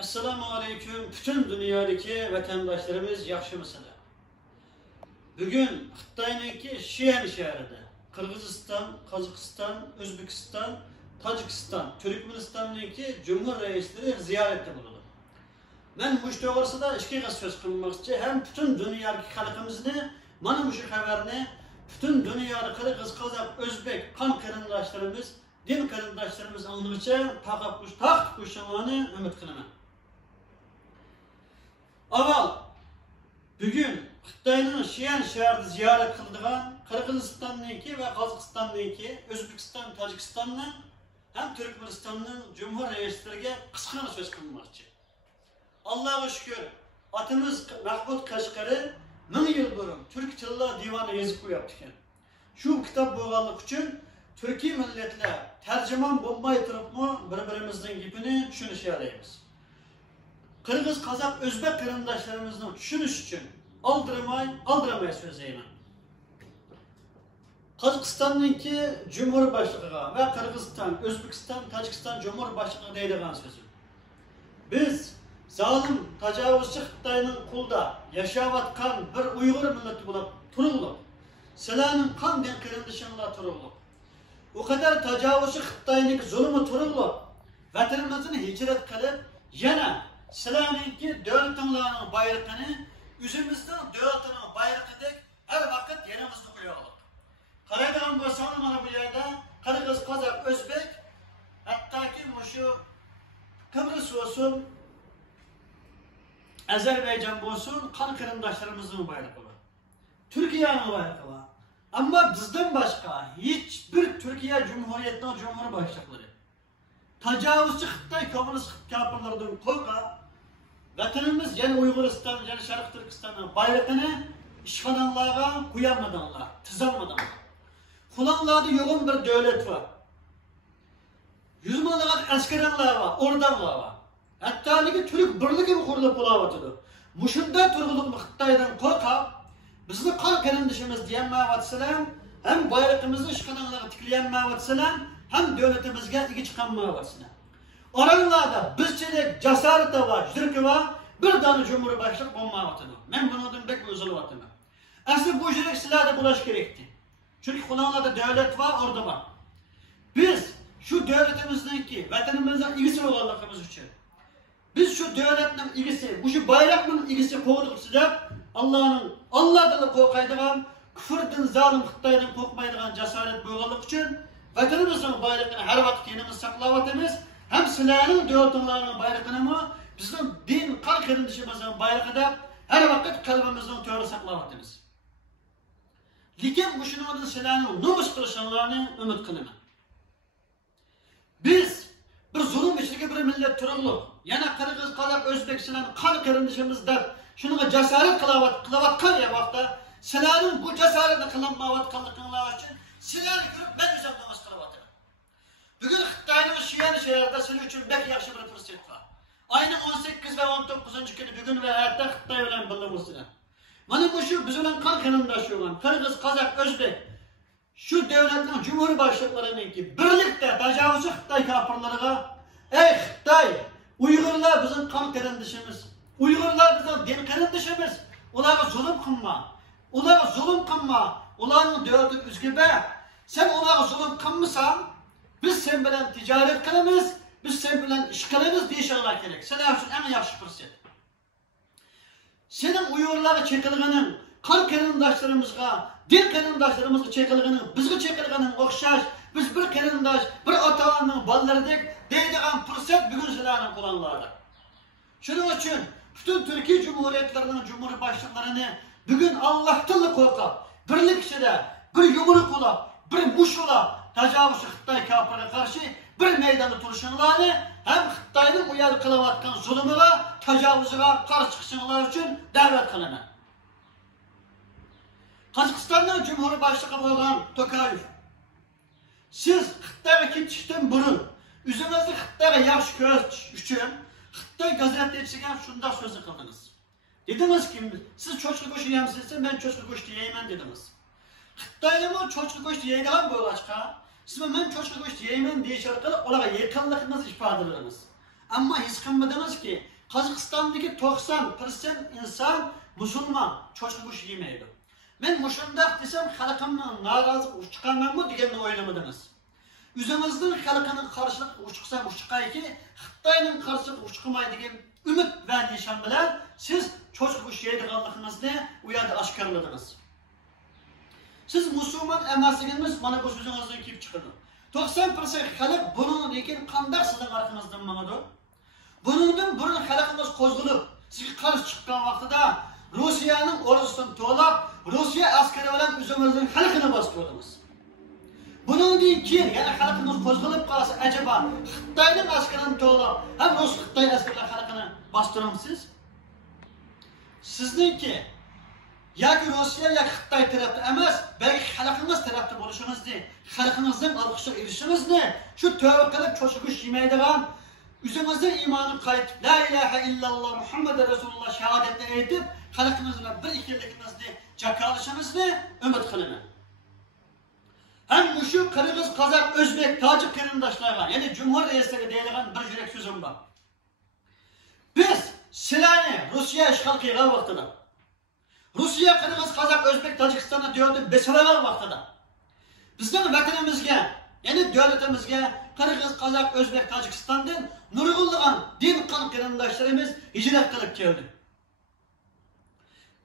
Assalamu aleyküm. Bütün dünyadaki vatandaşlarımız yaxşımısınlar? Bugün Xitoyniki Xi'an şehrida Qirg'iziston, Qozog'iston, O'zbekiston, Tojikiston, Turkmanistonning Cumhur reislari ziyoratda bo'ldi. Men bu to'g'risida ikki so'z qilmoqchi, ham butun dunyodagi xalqimizni mana bu xabarni butun dunyoda Qirg'iz, Qozoq, O'zbek qon qarindoshlarimiz, din qarindoshlarimiz anglag'icha taqib qo'shishini umid qilaman. Avval bugün Xitoyning Xi'an shahrida ziyorat qiladigan Qirg'izistonniki va Qozog'istonniki, O'zbekiston, Tojikistonning ham Turkmanistonning Cumhur reislariga qisqa so'z qilmoqchi. Allohga shukr, otimiz Mahmud Qashqari 1000 yil burun Turk tillar divani yozib qo'yapti ekan. Shu kitob bo'lganligi uchun Turkiy millatlar tarjimon bo'lmay turibmi bir-birimizning gapini tushunishayapmiz. Qirg'iz, Qozoq, O'zbek qarindoshlarimizni tushunish uchun aldıramay so'zlayman. Qozog'istonniki Cumhur boshlig'iga va Qirg'iziston, O'zbekiston, Tojikiston Cumhur boshlig'iga deydigan so'zim. Biz zalim, tajovuzchi Xitoyning qo'lida yashayotgan bir Uyg'ur millati bo'lib turiblik. Sizlarning qanday qarindishinglar turiblik. O kadar tajovuzchi Xitoyning zulmi turiblik. Vatanimizni hijrat qilib, yana sizlarningki davlatinglarning bayrog'ini o'zimizning davlatining bayrog'idek har vaqt yanimizga qo'yaylik. Qaraydigan bo'lsangiz mana bu yerda Qirg'iz, Qozoq, O'zbek, hattoki shu Kıbrıs olsun, Azerbaycan olsun, qon qarindoshlarimizning bayrog'i bor. Turkiyaning bayrog'i bor. Ama bizden başka hiçbir Türkiye Cumhuriyeti'nin Cumhurbaşkanları tecavüzçü Xitoy komünist kafirlerden korkar, vatanımız yani Uyguriston, yani Şarkı Türkistan'ın bayrağını işgadanlığa koyamadanlar, tızamadanlar. Kulağlarda yoğun bir devlet var. Yüzmanlığa askerenler var, ordanlar var. Hatta Türk birliği gibi kurulup bulavatıdır. Muşunda Türk'lük Xitoy'dan korkar, bizni qon qarindishimiz deyanmayotsalar, ham bayrog'imizni ishqadanlarga tiklayolmayotsalar, ham davlatimizga ega chiqolmayotsalar. Oranglarda bizchilik, jasorat va jur'at va bir dona jumhur boshliq bo'lmayotdi. Men bundan bek o'zilyapman. Asli bu jur'at sizlarda bo'lishi kerakdi. Chunki qulonlarda davlat va orda bor. Biz shu davlatimizningki, vatanimizning egasi bo'lganligimiz uchun biz şu devletinin ilgisi, bu şu bayrakның ilgisi qo'ydik deb Allah'dan qo'rqaydigan, küfürden zalim Xitoydan qo'rqmaydigan jasorat bo'lganligi uchun vatanimizning bayrog'ini har vaqt yanımız saqlayapmiz. Ham sizlarning davlatinglarning bayrog'ini bizning din qon qarindishimizning bayrog'ida har vaqt qalbimizning to'g'ri saqlayapmiz. Lekin bu shundan sizlarning nomus qilishinglarni umid qilaman. Biz bir zulüm içindeki bir millet turuluk. Yana Qirg'iz, Qozoq, O'zbekiston qon qarindishimiz deb shunga jasorat qilayotgan vaqtda sizlarning bu jasoratni qilinmayotganligingiz uchun sizlarni ko'rib men o'zim namoz qilyapman. Bugun Xitoyning Xi'an shahrida sizlar uchun bek yaxshi bir fursat bor. Ayning 18 va 19-kuni bugun va erta Xitoy bilan birlashasizlar. Mana bu shu biz bilan qon qarindosh bo'lgan Qirg'iz, Qozoq, O'zbek şu devletin cumhurbaşkanlarınınki birlikte tecavüzcü Xitoy kafirleriga, ey Xitoy, Uyg'urlar bizim qon qarindishimiz, Uyg'urlar bizim din qarindishimiz, ularga zulm qilma, ularning davlatini o'zgarma. Sen ularga zulm qilmasan, biz sen bilan tijorat qilamiz, biz sen bilan ish qilamiz deyishinglar kerak. Sen uchun eng yaxshi fursat. Senin Uyg'urlarga chekilganing, qon qarindoshlarımızga, din qarindoshlarımızga chekilganing, bizga chekilganing o'xshash, biz bir qarindosh, bir ota-onaning bolalaridek deydigan fursat bugun sizlarning qo'linglarda. Shuning uchun bütün Türkiye Cumhuriyetlerining Cumhurbaşkanlarini bugün Allah'tan qo'rqib, birlik ichida bir yumruq qilib, bir mush qilib, tajovuzchi Xitoy kafirga qarshi bir maydonda turishinglarni, ham Xitoyning u yerda qilayotgan zulmiga, tajovuziga qarshi chiqishinglar uchun da'vat qilaman. Qozog'istonning Cumhurbaşkanı bo'lgan Tokayev, siz Xitoyga ketishdan burun o'zingizni Xitoyga yaxshi ko'rish uchun Xitoy gazetachisiga shunday so'z qildingiz. Dedingizki, siz cho'chqa go'shti yeysiz, men cho'chqa go'shti yeyman dedingiz. Xitoyga cho'chqa go'shti yeydigan bo'lgachqa, siz men cho'chqa go'shti yeyman deyish orqali ularga yaqinligimizni ifodalaymiz. Ama his qilmadingiz ki Qozog'istondagi 90% inson musulmon, cho'chqa go'sht yemaydi. Men mushundaq desam xalqimning norozilik chiqarmanmi deganni o'ylamadingiz. O'zimizning xalqining qarshilik chiqsa chiqayki, Xitoyning qarshilik chiqmaydigan umid va nishon bilan siz cho'chqa go'sht yeydiganligingizni u yerda oshkorladingiz. Siz musulmon emasligingiz mana bu so'zingizdan kelib chiqadi. 90% xalq bunun lekin qanday sizning orqangizdan mangadi? Buningdan burun xalqingiz qo'zg'alib, sizga qarshi chiqqan vaqtida Rossiyaning ordusidan to'lab, Rossiya askari bilan o'zimizning xalqini bosib ko'ramiz. Buningdan keyin yana xalqimiz qo'zg'alib qolsa, acaba Xitoyning askarini to'lab, ham Xitoy askarlar xalqini bostiramsiz? Sizningki yoki Rossiya yoki Xitoy tarafda emas, balki xalqingiz tarafda bo'lishingizni, xalqingizning olqishiga erishishingizni, shu tavba qilib cho'chqish yemaydigan, o'zingizning iymonni qaytib, la ilaha illalloh Muhammadur Rasululloh shahodatni aytib, xalqingiz bilan bir ekanligingizni jakolashingizni umid qilaman. Hem şu Qirg'iz, Qozoq, O'zbek, Tojik qarindoshlarga, ya'ni Jumhur raisiga deyilgan bir yurak so'zim bor. Biz sizlarni Rossiya ishg'ol qilgan vaqtida, Rossiya, Qirg'iz, Qozoq, O'zbek, Tojikistonni devletni besalagan vaqtida bizning vatanimizga, ya'ni davlatimizga Qirg'iz, Qozoq, O'zbek, Tojikistondan nurg'unlagan din qon qarindoshlarimiz hijrat qilib keldi.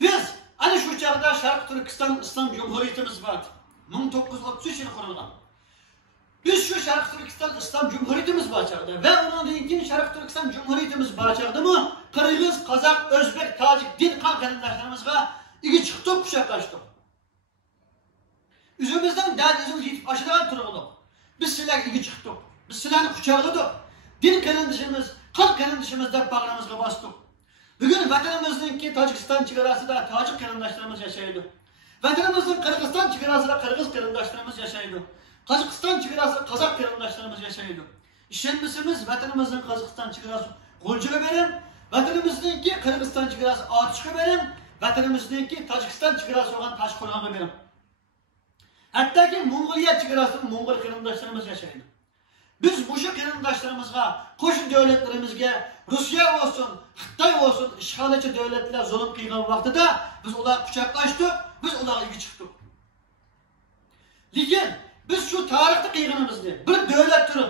Biz ana shu chog'da Sharq Turkiston Islom Cumhuriyetimiz bor. 1933 yılı kurulan. Biz şu Şarkı Türkistan İslam Cumhuriyetimiz başardı ve onun ilgili Şarkı Türkistan Cumhuriyetimiz başardı mı? Qirg'iz, Qozoq, O'zbek, Tojik din qon qarindoshlarımızga iki çıktık, kuşaklaştık. Üzümüzden derdimiz yetip aşıdan turuluk. Biz sizlerle iki çıktık. Biz sizlerle kucakladık. Din qarindoshimiz, qon qarindoshimiz deb bağrımızga bastık. Bugün vatanımızdaki Tojikiston chegarasida Tojik qarindoshlarimiz yaşaydı. Vatanımızın Qirg'iziston chegarasida Qirg'iz qarindoshlarimiz yaşaydı. Qozog'iston chegarasida Qozoq qarindoshlarimiz yaşaydı. İşlenmesimiz vatanımızın Qozog'iston chegarasi Qo'lchiga berim, vatanimizdeki Qirg'iziston chegarasi Otishga berim, vatanimizdeki Tojikiston chegarasi olan Toshqo'rg'onga berim. Hattoki Mong'oliya chegarasida Mong'ol qarindoshlarimiz yaşaydı. Biz bu şu qarindoshlarımizga, qo'shni davlatlarimizga, Rossiya olsun, Xitoy olsun, ishg'olchi davlatlar zulm qilgan vaqtida biz ularni quchoqlashdik, biz ularga chiqdik. Lekin biz şu tarixda qilganimizni bir davlat turib